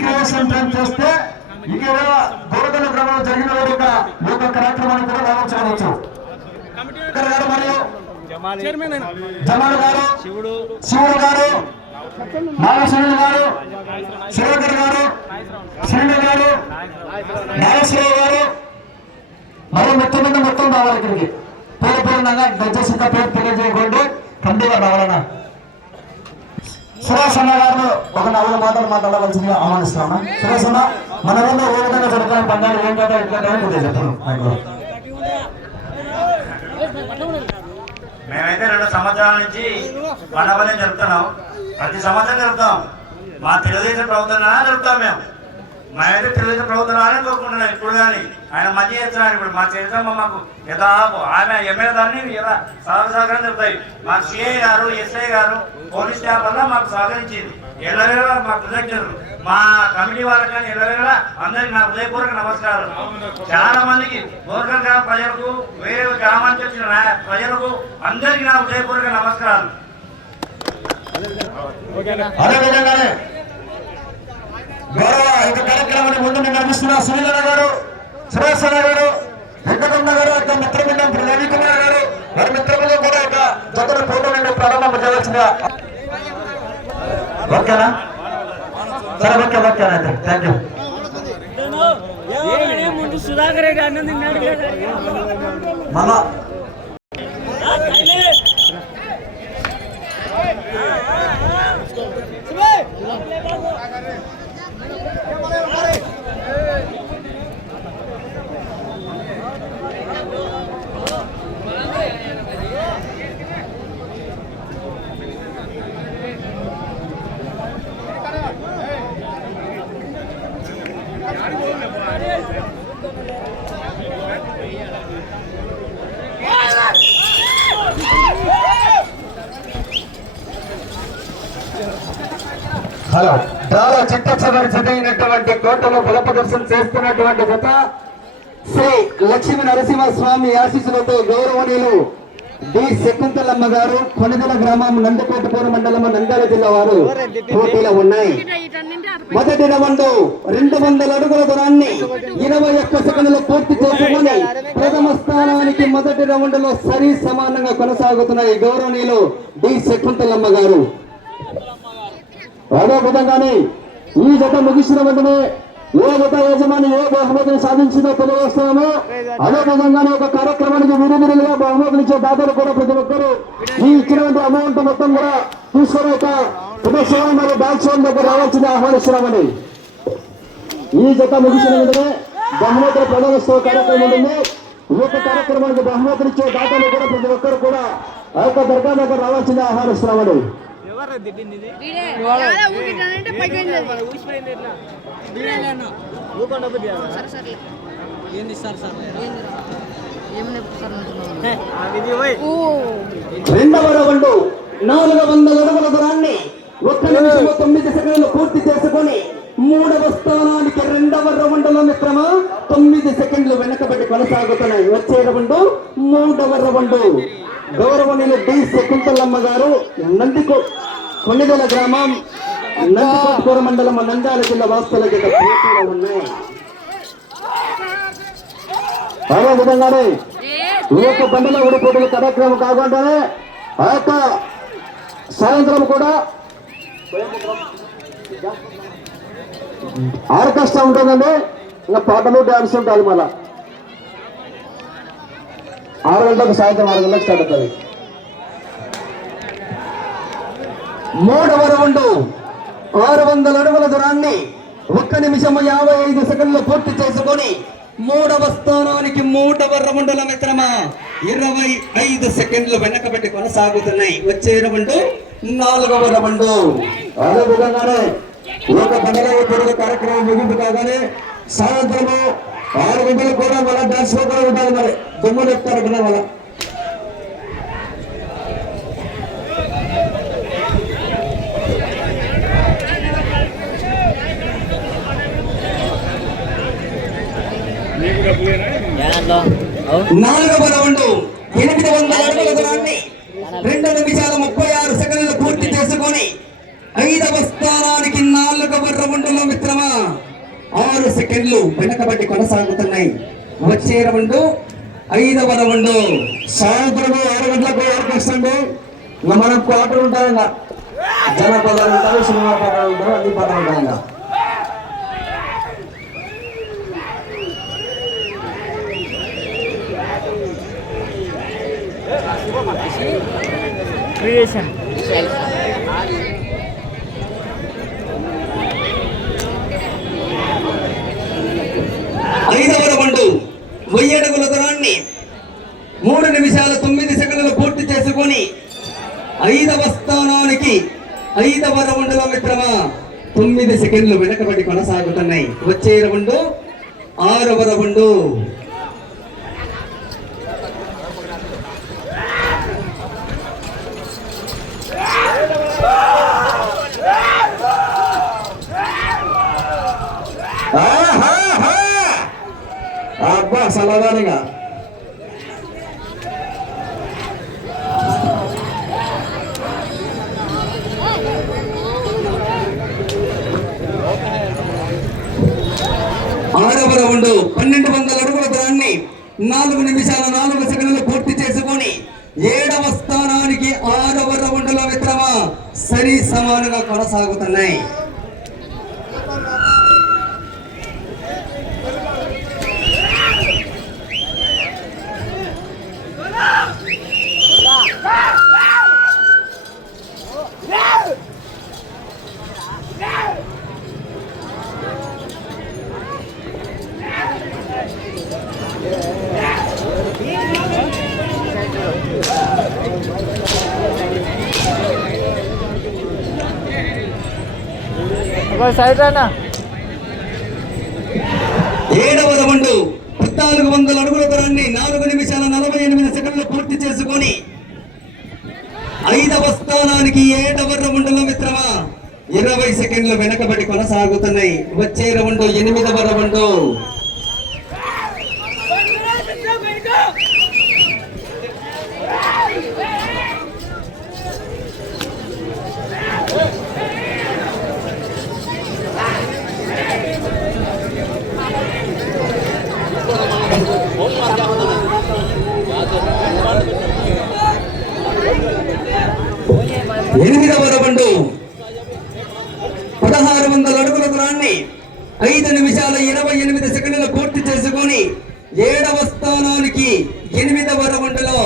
Creation time చేస్తే ఇక్కడ దూరదల గ్రామంలో జరిగిన యొక్క కార్యక్రమాన్ని కూడా రావచ్చు. మరియు జమాల్ గారు, శివుడు గారు, నాగేశ్వరుడు గారు, శివకర్ గారు, శ్రీను గారు, నాగేశ్వరరావు గారు మరియు మొత్తం రావాలి. ఇక్కడికి పూర్వపూర్ణంగా దయచేసి పేరు తెలియజేయకండి. కంటిగా రావాలన్నా సురేష్ అన్న గారు ఒక 4 మాటలు మాట్లాడవలసిందిగా ఆహ్వానిస్తున్నాను. సురేష్ అన్న, మన వల్ల ఏ విధంగా జరుగుతున్న పండుగలు ఏం కదా ఎట్లా కొద్దిగా చెప్పండి. మేమైతే 2 సంవత్సరాల నుంచి పండుగలే జరుపుతున్నాం. ప్రతి సంవత్సరం జరుపుతాం. మా తెలుగుదేశం ప్రభుత్వం జరుపుతాం. మేమైతే తెలుగుదేశం ప్రభుత్వాన్ని కోరుకుంటున్నాం. ఇప్పుడు కానీ ఆయన మంచి చేస్తున్నాడు. ఇప్పుడు మా చరిత్ర మాకు యథాపు ఆమె ఎమ్మెల్యే గారిని సహకారం జరుగుతాయి. మా సిఐ గారు, ఎస్ఐ గారు, పోలీస్ స్టాఫ్ వల్ల మాకు సహకరించింది. ఎల్లవేళ మా కృతజ్ఞతలు. మా కమిటీ వాళ్ళకి కానీ ఎల్లవేళ అందరికి నా హృదయపూర్వక నమస్కారాలు. చాలా మందికి గోర్ఖల్ గ్రామ ప్రజలకు, వేరే గ్రామానికి వచ్చిన ప్రజలకు అందరికీ నా హృదయపూర్వక నమస్కారాలు. అదేవిధంగానే గౌరవ యొక్క కార్యక్రమాన్ని ముందు నడిపిస్తున్న సునీల్ గారు, సురేష్ గారు, వెంకటరమణ గారు, యొక్క మిత్రబృందం రవికుమార్ గారు, వారి మిత్రబృందం కూడా యొక్క జతల ఫోటో నుండి ప్రారంభం చేయవలసిందిగా. ఓకేనా? సరే, ఓకేనా అయితే థ్యాంక్ యూ. మళ్ళా హలో చాలా చిట్టచబడి చదివినటువంటి కోటలో బల ప్రదర్శన చేస్తున్నటువంటి జత శ్రీ లక్ష్మీ నరసింహస్వామి ఆశీస్సులతో గౌరవనీయులు డి శకుంతలమ్మ గారు, కొనిదల గ్రామం, నందికోటపూర్ మండలం, నంద్యాల జిల్లా వారు పోటీలో ఉన్నాయి. మొదటి రౌండ్ 200 అడుగుల దూరాన్ని 21 సెకండ్లు పూర్తి చేసుకుని ప్రథమ స్థానానికి మొదటి రౌండ్ లో సరి సమానంగా కొనసాగుతున్నాయి గౌరవనీయులు డి శకుంతలమ్మ గారు. అదే విధంగానే ఈ జత ముగిసిన వెంటనే ఏ జత యజమాని ఏ బహుమతిని సాధించిందో తెలియజేస్తున్నాము. అదే విధంగానే ఒక కార్యక్రమానికి విరివిరిగా బహుమతులు ఇచ్చే దాతలు కూడా ప్రతి ఒక్కరు ఈ ఇచ్చినటువంటి అమౌంట్ మొత్తం కూడా తీసుకొని ఒక ఉదయం మరియు దాల్చోన్ దగ్గర రావాల్సింది ఆహ్వానిస్తున్నామని. ఈ జత ముగిసిన వెంటనే బహుమతుల ప్రధానోత్సవ కార్యక్రమం ఉంటుంది. ఈ యొక్క కార్యక్రమానికి బహుమతులు ఇచ్చే దాతలు కూడా ప్రతి ఒక్కరు కూడా ఆ యొక్క దర్గా దగ్గర రావాల్సింది ఆహ్వానిస్తున్నామని. రెండవ రౌండ్ 400 అడుగుల దూరాన్ని 1 నిమిషం 9 సెకండ్లు పూర్తి చేసుకొని మూడవ స్థానానికి రెండవ రౌండ్ లో మిత్రమ 9 సెకండ్లు వెనకబడి కొనసాగుతున్నాయి. వచ్చే రౌండ్ మూడవ రౌండ్. గౌరవనీయులు డి శకుంతలమ్మ గారు, కొన్నిదల గ్రామం, నందికోటపూర్ మండలం, నంద్యాల జిల్లా వాస్తవ గత పోటీలో ఉన్నాయి. అదే విధంగానే ఈ యొక్క బండిలో ఊడిపోటీల కార్యక్రమం కాకుండానే ఆ యొక్క సాయంత్రం కూడా ఆర్కెస్ట్రా ఉంటుందండి. ఇంకా పాటలు, డ్యాన్స్ ఉంటుంది. మళ్ళా 6 గంటలకు, సాయంత్రం 6 గంటలకు స్టార్ట్ అవుతుంది. మూడవ రౌండ్ 600 అడుగుల దూరాన్ని 1 నిమిషం 55 సెకండ్లు పూర్తి చేసుకొని మూడవ స్థానానికి మూడవ రౌండ్ల మిత్రమ 25 సెకండ్లు వెనకబెట్టి కొనసాగుతున్నాయి. వచ్చే రౌండ్ 4వ రౌండ్. అదే విధంగానే ఒక పండుగ పొడుగు కార్యక్రమం ముగింపు కాగానే సాయంత్రము 6 గంటలకు కూడా మళ్ళీ డాన్స్ ప్రోగ్రాం ఉండాలి. మరి దొంగలు చెప్తారు కదా వాళ్ళ. నాలుగవ రౌండ్ 800 అడుగుల దూరాన్ని 2 నిమిషాల 36 సెకండ్లు పూర్తి చేసుకొని 5వ స్థానానికి 4వ రౌండ్లో మిత్రమా 6 సెకండ్లు వెనకబడి కొనసాగుతున్నాయి. వచ్చే రౌండ్ 5వ రౌండ్. సాయంత్రం 6 గంటలకు ఏర్పరుస్తుంది. మనం క్వార్టర్ ఉంటాయి, జనపదాలు ఉంటాయి, సినిమా పదాలు ఉంటాయి, అన్ని పదాలు ఉంటాయి. క్రియేషన్ 5వ రౌండ్ 1000 అడుగుల దూరాన్ని 3 నిమిషాల 9 సెకండ్లు పూర్తి చేసుకొని 5వ స్థానానికి 5వ రౌండ్లో మిత్రమా 9 సెకండ్లు వెనకబడి కొనసాగుతున్నాయి. వచ్చే రౌండ్ 6వ రౌండ్. అబ్బా సలదానిగా 6వ రౌండ్ 1200 అడుగుల దూరాన్ని 4 నిమిషాల 4 సెకండ్లు పూర్తి చేసుకొని 7వ స్థానానికి 6వ రౌండ్లో మిత్రమా సరి సమానంగా కొనసాగుతున్నాయి. సైడ్ రానా 7వ రౌండ్ 1400 అడుగుల దూరాన్ని 4 నిమిషాల 48 సెకండ్లు పూర్తి చేసుకొని 5వ స్థానానికి 7వ రౌండ్లో మిత్రమా 20 సెకండ్లు వెనకబడి కొనసాగుతున్నాయి. వచ్చే రౌండ్ 8వ రౌండ్. ఎనిమిదవ రౌండ్ 1600 అడుగుల దూరాన్ని 5 నిమిషాల 28 సెకండ్లు పూర్తి చేసుకొని 7వ స్థానానికి 8వ రౌండ్లో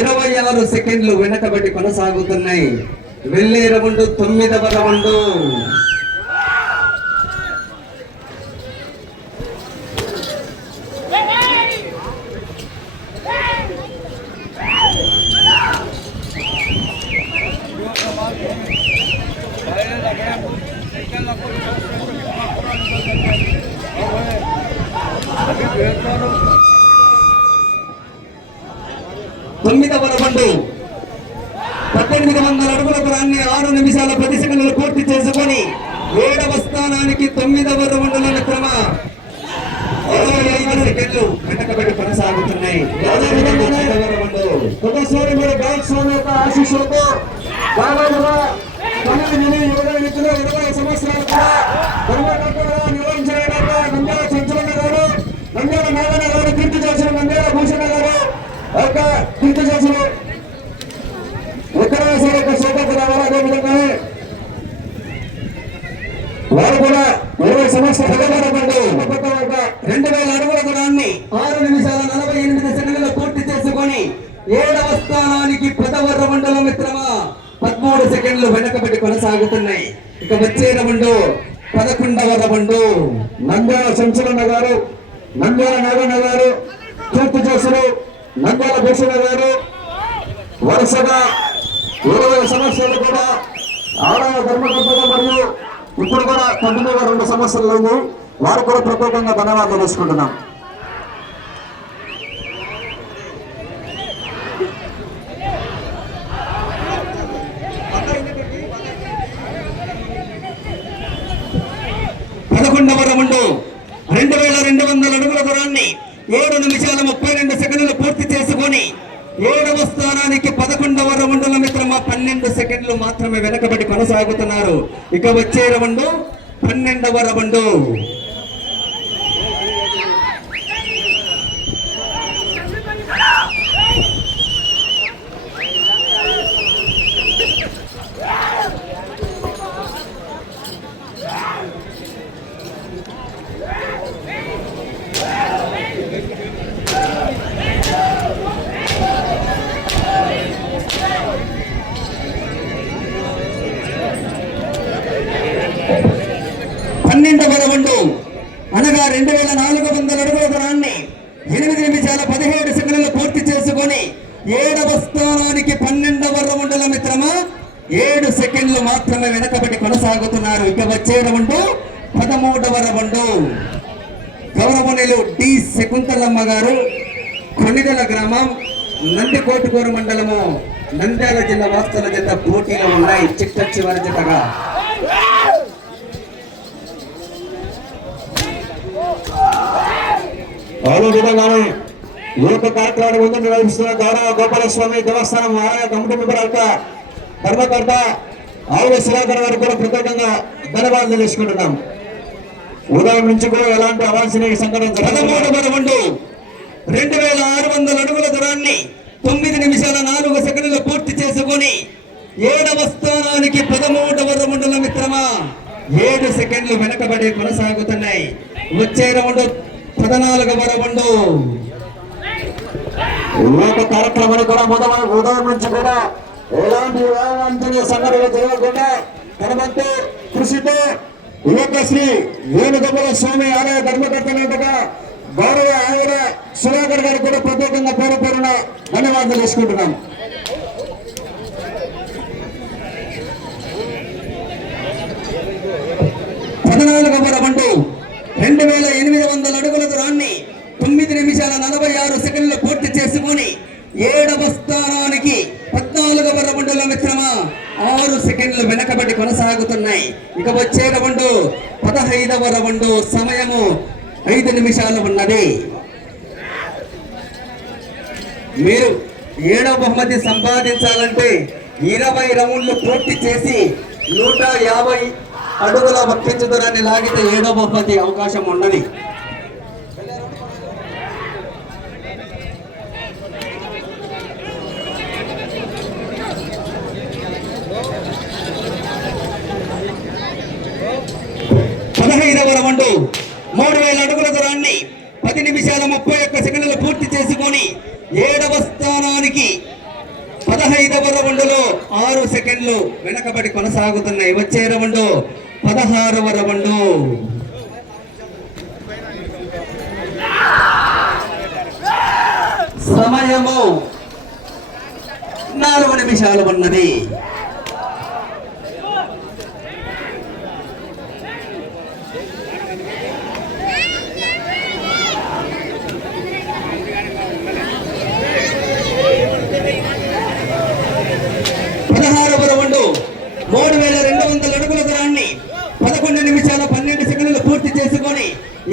26 సెకండ్లు వెనకబడి కొనసాగుతున్నాయి. వెళ్ళే రౌండ్ 9వ రౌండ్. తొమ్మిదవ రౌండ్ 1800 అడుగుల దూరాన్ని 6 నిమిషాల 10 సెకండ్లు పూర్తి చేసుకొని 7వ స్థానానికి 9వ రౌండ్లో మిత్రమ 25 సెకండ్లు వెనకబడి కొనసాగుతున్నాయి. ఒకసారి మరి బ్యాంక్ స్వామి యొక్క ఆశీస్సులతో దాదాపుగా 20 సంవత్సరాలు కూడా నిర్వహించడానికి నంద్యాల చంచలన్న గారు, నంద్యాల నాగన్న గారు, కీర్తి చేసిన నంద్యాల భూషణ గారు యొక్క కీర్తి చేసిన ఉత్తరాశ్వర యొక్క సోదరు రావాలి. అదేవిధంగానే వారు కూడా 20 సంవత్సరాలు 2000 అడుగుల దూరాన్ని 6 నిమిషాల 48 సెకండ్లు పూర్తి చేసుకొని 7వ స్థానానికి 10వ రౌండ్లో మిత్రమా 13 సెకండ్లు వెనకబెట్టి కొనసాగుతున్నాయి. ఇక వచ్చే రౌండ్ 11వ రౌండ్. నంద్యాల సంచలన గారు, నంద్యాల నాగన్న గారు, కీర్తి చేసిన నంద్యాల భూషణ గారు వరుసగా 20 సంవత్సరాలు కూడా ఆలయ ధర్మకర్తగా మరియు ఇప్పుడు కూడా కంటిన్యూగా 2 సంవత్సరాలు ఉంది. వారు కూడా ప్రత్యేకంగా ధన్యవాదాలు తెలుసుకుంటున్నాం. రౌండ్ 2200 వందల అడుగుల దూరాన్ని 7 నిమిషాల 32 సెకండ్లు పూర్తి చేసుకొని 7వ స్థానానికి 11వ రౌండ్ల మిత్రమా 12 సెకండ్లు మాత్రమే వెనకబడి కొనసాగుతున్నారు. ఇక వచ్చే రౌండ్ 12వ రౌండ్. అనగా 2400 అడుగుల దూరాన్ని 8 నిమిషాల 17 సెకండ్లు పూర్తి చేసుకొని 7వ స్థానానికి 12వ రౌండ్ల మిత్రమా 7 సెకండ్లు మాత్రమే వెనకబడి కొనసాగుతున్నారు. ఇక వచ్చే రౌండ్ 13వ రౌండ్. గౌరవనీయులు డి శకుంతలమ్మ గారు, కొన్నిదల గ్రామం, నందికోటుకూరు మండలము, నంద్యాల జిల్లా వాస్తవ జత పోటీలో ఉన్నాయి. చిట్ట చివరి జతగా అదే విధంగానే ఈ యొక్క కార్యక్రమాన్ని ముందు నిర్వహిస్తున్న గౌరవ గోపాలస్వామి దేవస్థానం ఆలయ కమిటీ మెంబర్ ధర్మకర్త ఆవుల శిలాకర్ గారు కూడా ప్రత్యేకంగా ధన్యవాదాలు తెలుసుకుంటున్నాం. ఉదయం నుంచి కూడా ఎలాంటి అవాంఛనీయ సంఘటన 13వ రౌండ్ 2600 అడుగుల దూరాన్ని 9 నిమిషాల 4 సెకండ్లు పూర్తి చేసుకొని 7వ స్థానానికి 13వ రౌండ్ల మిత్రమా 7 సెకండ్లు వెనకబడి కొనసాగుతున్నాయి. వచ్చే రౌండ్ 14వ రౌండ్. ఈ యొక్క కార్యక్రమాన్ని కూడా ఉదయం నుంచి కూడా ఎలాంటి అవాంఛనీయ సంఘటనలు జరగకుండా తనవంతు కృషితో ఈ యొక్క శ్రీ వేణుగోపాల స్వామి ఆలయ ధర్మకర్తగా గౌరవ ఆవుల సుధాకర్ గారు కూడా ప్రత్యేకంగా పేరున ధన్యవాదాలు తీసుకుంటున్నాం. రౌండ్ 2800 అడుగుల దూరాన్ని 9 నిమిషాల 46 సెకండ్లు పూర్తి చేసుకొని 7వ స్థానానికి 14వ రౌండ్ల మిత్రమా 6 సెకండ్లు వెనకబడి కొనసాగుతున్నాయి. ఇక వచ్చే రౌండ్ 15వ రౌండ్. సమయము 5 నిమిషాలు ఉన్నది. మీరు 7వ బహుమతి సంపాదించాలంటే 20 రౌండ్లు పూర్తి చేసి 150 అడుగుల వక్కించు దూరాన్ని లాగితే 7వ బహుమతి అవకాశం ఉన్నది. రౌండ్ 3000 అడుగుల దూరాన్ని 10 నిమిషాల 31 సెకండ్లు పూర్తి చేసుకొని 7వ స్థానానికి 15వ రౌండ్లో 6 సెకండ్లు వెనకబడి కొనసాగుతున్నాయి. వచ్చే రౌండ్ 16వ రౌండ్. సమయము 4 నిమిషాలు ఉన్నది. రౌండ్ 3200 అడుగుల దూరాన్ని 11 నిమిషాల 12 సెకండ్లు పూర్తి చేసుకొని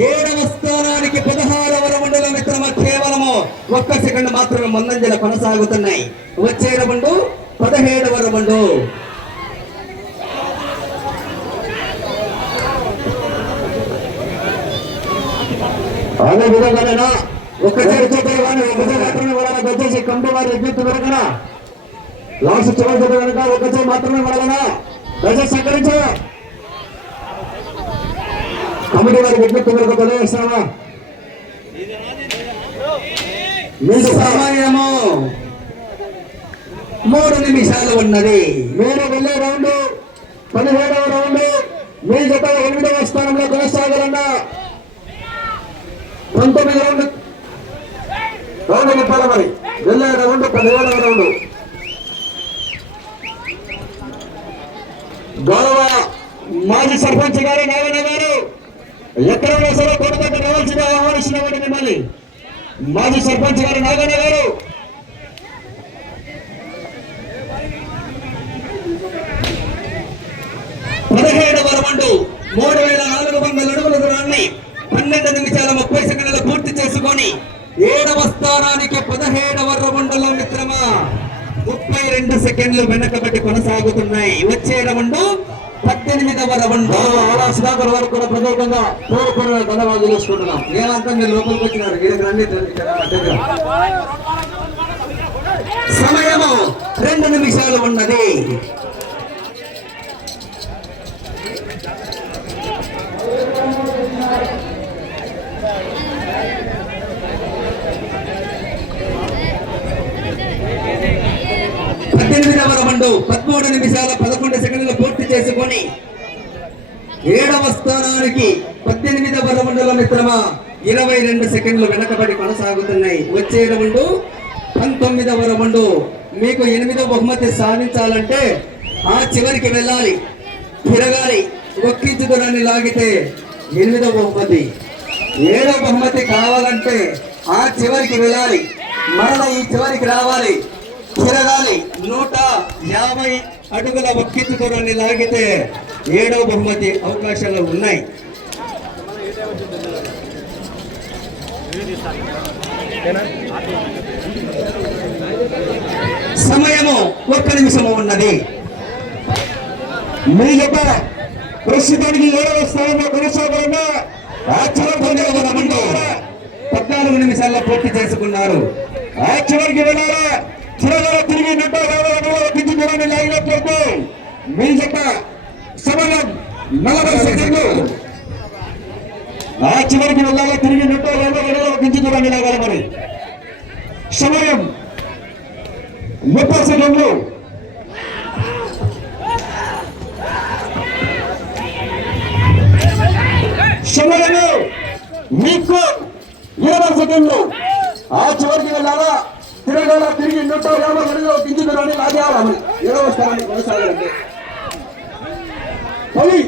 7వ స్థానానికి 16వ రౌండ్ల మిత్రమ కేవలము 1 సెకండ్ మాత్రమే ముందంజల కొనసాగుతున్నాయి. వచ్చే రౌండ్ 17వ రౌండ్. అదే విధంగా ఒక మాత్రమే వచ్చేసి కమిటీ వారి విజ్ఞప్తి వరకన లాస్ట్ చివరి కనుక ఒకచే మాత్రమే వెళ్ళగలనా దయచేసి సహకరించే కమిటీ వారి విజ్ఞప్తి వరకు తెలియజేస్తామా. సమయము 3 నిమిషాలు ఉన్నది. మీరు వెళ్ళే రౌండ్ 17వ రౌండ్. మీ జత 8వ స్థానంలో కొనసాగాలన్నా 19 రౌండ్ ముప్పాల మరి వెళ్ళే రౌండ్ 17వ రౌండ్. గౌరవ మాజీ సర్పంచ్ గారు నాగన్న గారు ఎక్కడైనా సరే కొడుకు రావాల్సిందిగా ఆహ్వానిస్తున్నవాడు మిమ్మల్ని. మాజీ సర్పంచ్ గారు నాగన్న గారు 17వ రౌండ్ 3400 అడుగుల దూరాన్ని 12 నిమిషాల 30 సెకండ్లు పూర్తి చేసుకొని 7వ స్థానానికి 17వ రౌండ్లో మిత్రమా 32 సెకండ్లు వెనకబడి కొనసాగుతున్నాయి. వచ్చే రౌండ్ 18వ రౌండ్. సుధాకర్ వారు కూడా ప్రత్యేకంగా కోరుకున్న ధన్యవాదాలు చేసుకుంటున్నాం. ఏమంతా మీరు లోపలికి వచ్చినారు, వీరికి రండి. సమయము 2 నిమిషాలు ఉన్నది. రౌండ్ 13 నిమిషాల 11 సెకండ్లు పూర్తి చేసుకొని 7వ స్థానానికి 18వ రౌండ్లో మిత్రమా 22 సెకండ్లు వెనకబడి కొనసాగుతున్నాయి. వచ్చే రౌండ్ 19వ రౌండ్. మీకు 8వ బహుమతి సాధించాలంటే ఆ చివరికి వెళ్ళాలి, తిరగాలి, ఒక్కించు దూరాన్ని లాగితే 8వ బహుమతి. 7వ బహుమతి కావాలంటే ఆ చివరికి వెళ్ళాలి, మరలా ఈ చివరికి రావాలి, తిరగాలి. 150 అడుగుల ఒక్కించు దూరాన్ని లాగితే 7వ బహుమతి అవకాశాలు ఉన్నాయి. సమయము 1 నిమిషము ఉన్నది. మీ యొక్క ప్రస్తుతానికి 7వ స్థానంలో కొనసాగుతున్న 14 నిమిషాల్లో పూర్తి చేసుకున్నారు. ఆ చివరికి వెళ్ళారా, చిరగల తిరిగి 150 దూరాన్ని లాగినట్లయితే మీ యొక్క సమయం 40 సెకండ్లు. ఆ చివరికి వెళ్ళాలా, తిరిగి 150 దూరాన్ని లాగాలి. మరి సమయం 30 సెకండ్లు. సమయము మీకు 20 సెకండ్లు. ఆ చివరికి వెళ్ళాలా, తిరగాల, తిరిగి 150 దూరాన్ని లాగేయాలి. 7వ స్థానాన్ని కొనసాగాలంటే 10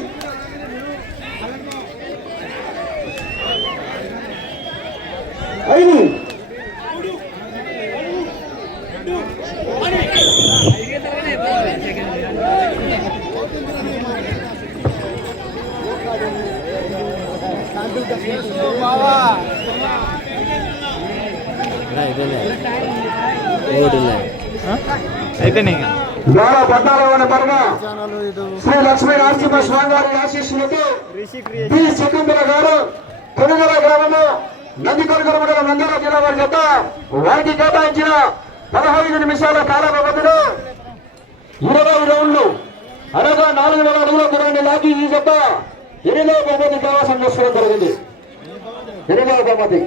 5 అయిపోయినాయి. ద్వారా పట్టాలవని పరగా శ్రీ లక్ష్మీ నరసింహ స్వామి వారి ఆశీస్సులతో బి సికింద్ర గారు కొనుగోల గ్రామంలో నందికొనుగోలు మండలం నంద్యాల జిల్లా వారి చేత వారికి కేటాయించిన 15 నిమిషాల కాల వ్యవధిలో 20 రౌండ్లు అనగా 400 అడుగుల దూరాన్ని లాగి ఈ జత 8వ బహుమతి కైవసం చేసుకోవడం జరిగింది. 8వ బహుమతి